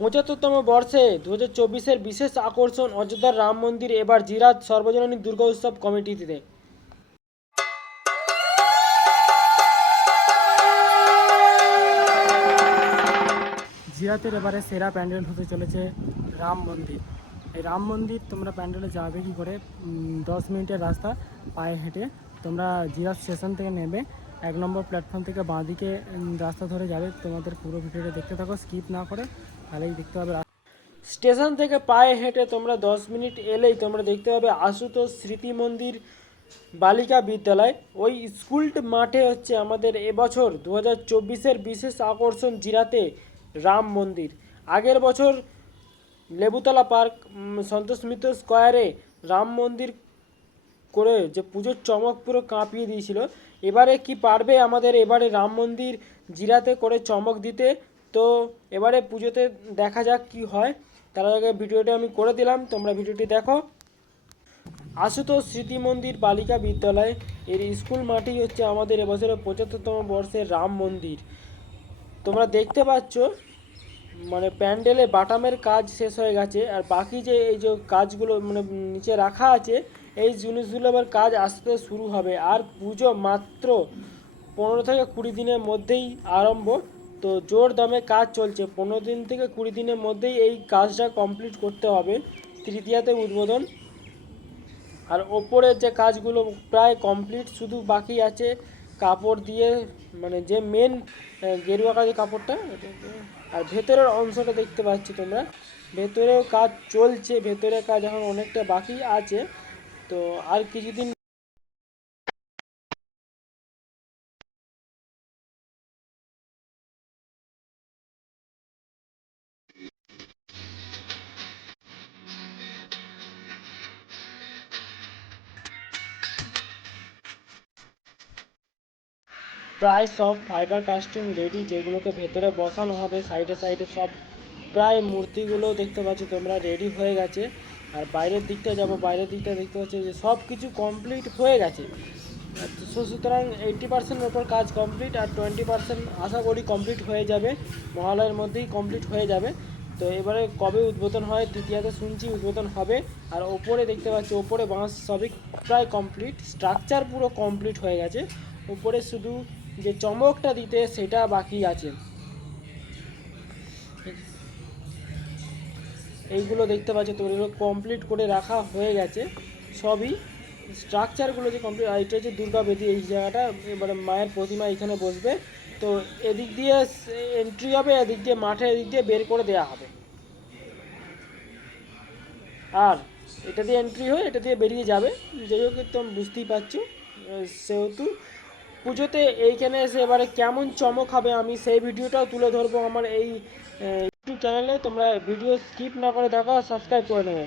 পঁচাত্তরতম বর্ষে দু হাজার চব্বিশের বিশেষ আকর্ষণ অযোধ্যার রাম মন্দির, এবার জিরাত সর্বজনীন দুর্গা উৎসব কমিটিতে। জিরাতের এবারে সেরা প্যান্ডেল হতে চলেছে রাম মন্দির। এই রাম মন্দির তোমরা প্যান্ডেলে যাবে কি করে? দশ মিনিটের রাস্তা পায়ে হেঁটে তোমরা জিরাত স্টেশন থেকে নেবে এক নম্বর প্ল্যাটফর্ম থেকে বাঁদিকে রাস্তা ধরে যাবে। তোমাদের পুরো ভিডিওটা দেখতে থাকো, স্কিপ না করে তাহলেই দেখতে পাবে স্টেশন থেকে পায়ে হেঁটে তোমরা দশ মিনিট এলেই তোমরা দেখতে পাবে আশুতোষ স্মৃতি মন্দির বালিকা বিদ্যালয়। ওই স্কুল মাঠে হচ্ছে আমাদের এবছর দু হাজার চব্বিশের বিশেষ আকর্ষণ জিরাতে রাম মন্দির। আগের বছর লেবুতলা পার্ক সন্তোষ মিত্র স্কোয়ারে রাম মন্দির করে যে পুজোর চমক পুরো কাঁপিয়ে দিয়েছিল। এবারে কি পারবে আমাদের এবারে রাম মন্দির জিরাতে করে চমক দিতে? তো এবারে পুজোতে দেখা যাক কি হয়। তার আগে ভিডিওটি আমি করে দিলাম, তোমরা ভিডিওটি দেখো। আশুতোষ স্মৃতি মন্দির বালিকা বিদ্যালয়, এর স্কুল মাঠেই হচ্ছে আমাদের এবছরের পঁচাত্তরতম বর্ষের রাম মন্দির। তোমরা দেখতে পাচ্ছ মানে প্যান্ডেলে বাটামের কাজ শেষ হয়ে গেছে, আর বাকি যে এই যে কাজগুলো মানে নিচে রাখা আছে, এই জিনিসগুলো আবার কাজ আস্তে শুরু হবে। আর পুজো মাত্র পনেরো থেকে কুড়ি দিনের মধ্যেই আরম্ভ। তো জোর দামে কাজ চলছে। পনেরো দিন থেকে কুড়ি দিনের মধ্যেই এই কাজটা কমপ্লিট করতে হবে। তৃতীয়াতে উদ্বোধন। আর ওপরের যে কাজগুলো প্রায় কমপ্লিট শুধু বাকি আছে কাপড় দিয়ে মানে যে মেন গেরুয়া কাজের কাপড়টা আর ভেতরের অংশটা দেখতে পাচ্ছি তোমরা। ভেতরেও কাজ চলছে, ভেতরের কাজ এখন অনেকটা বাকি আছে। তো আর কিছুদিন প্রায় সব ফাইবার কাস্টিং রেডি যেগুলোকে ভেতরে বসানো হবে সাইডে সাইডে সব। প্রায় মূর্তিগুলো দেখতে পাচ্ছ তোমরা রেডি হয়ে গেছে। আর বাইরের দিকটা যাব, বাইরের দিকটা দেখতে পাচ্ছ যে সব কিছু কমপ্লিট হয়ে গেছে। তো সুতরাং এইটটি পার্সেন্টের ওপর কাজ কমপ্লিট আর টোয়েন্টি পার্সেন্ট আশা করি কমপ্লিট হয়ে যাবে। মহালয়ের মধ্যেই কমপ্লিট হয়ে যাবে। তো এবারে কবে উদ্বোধন হয় তৃতীয়াতে শুনছি উদ্বোধন হবে। আর ওপরে দেখতে পাচ্ছি, ওপরে বাঁশ সবই প্রায় কমপ্লিট স্ট্রাকচার পুরো কমপ্লিট হয়ে গেছে। উপরে শুধু যে চমকটা দিতে সেটা বাকি আছে। এইগুলো দেখতে পাচ্ছ, তো এগুলো কমপ্লিট করে রাখা হয়ে গেছে। সবই স্ট্রাকচারগুলো যে কমপ্লিট আর এটা হচ্ছে দুর্গা বেদি, এই জায়গাটা এবারে মায়ের প্রতিমা এখানে বসবে। তো এদিক দিয়ে এন্ট্রি হবে, এদিক দিয়ে মাঠে এদিক দিয়ে বের করে দেওয়া হবে। আর এটা দিয়ে এন্ট্রি হয়ে এটা দিয়ে বেরিয়ে যাবে। যাই হোক তো বুঝতেই পারছ সেহেতু পুজোতে এইখানে এসে এবারে কেমন চমক হবে আমি সেই ভিডিওটাও তুলে ধরবো আমার এই ইউটিউব চ্যানেলে তোমরা ভিডিও স্কিপ না করে দেখো সাবস্ক্রাইব করে নেবে।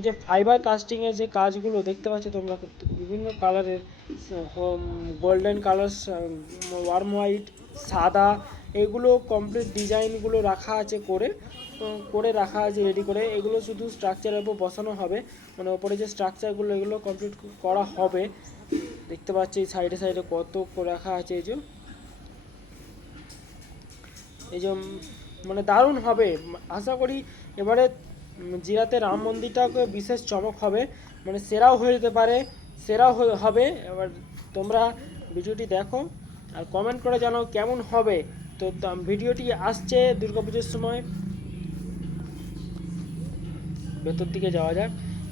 এই যে ফাইবার কাস্টিং এর যে কাজগুলো দেখতে পাচ্ছ তোমরা, বিভিন্ন কালারের গোল্ডেন কালার ওয়ার্ম হোয়াইট সাদা, এগুলো কমপ্লিট ডিজাইনগুলো রাখা আছে করে করে রাখা আছে রেডি করে। এগুলো শুধু স্ট্রাকচারের উপর বসানো হবে। মানে ওপরে যে স্ট্রাকচারগুলো এগুলো কমপ্লিট করা হবে। দেখতে পাচ্ছি সাইডে সাইডে কত রাখা আছে এই যে। এই যে মানে দারুণ হবে। আশা করি এবারে জিরাতে রাম মন্দিরটাকে বিশেষ চমক হবে। মানে সেরাও হয়ে যেতে পারে, সেরাও হবে। এবার তোমরা ভিডিওটি দেখো আর কমেন্ট করে জানাও কেমন হবে। তো ভিডিওটি আসছে দুর্গাপুজোর সময়। ভেতর দিকে যাওয়া যাক।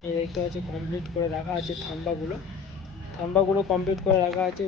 এই দেখতে পাচ্ছি কমপ্লিট করে রাখা আছে থাম্বাগুলো। থাম্বাগুলো কমপ্লিট করে রাখা আছে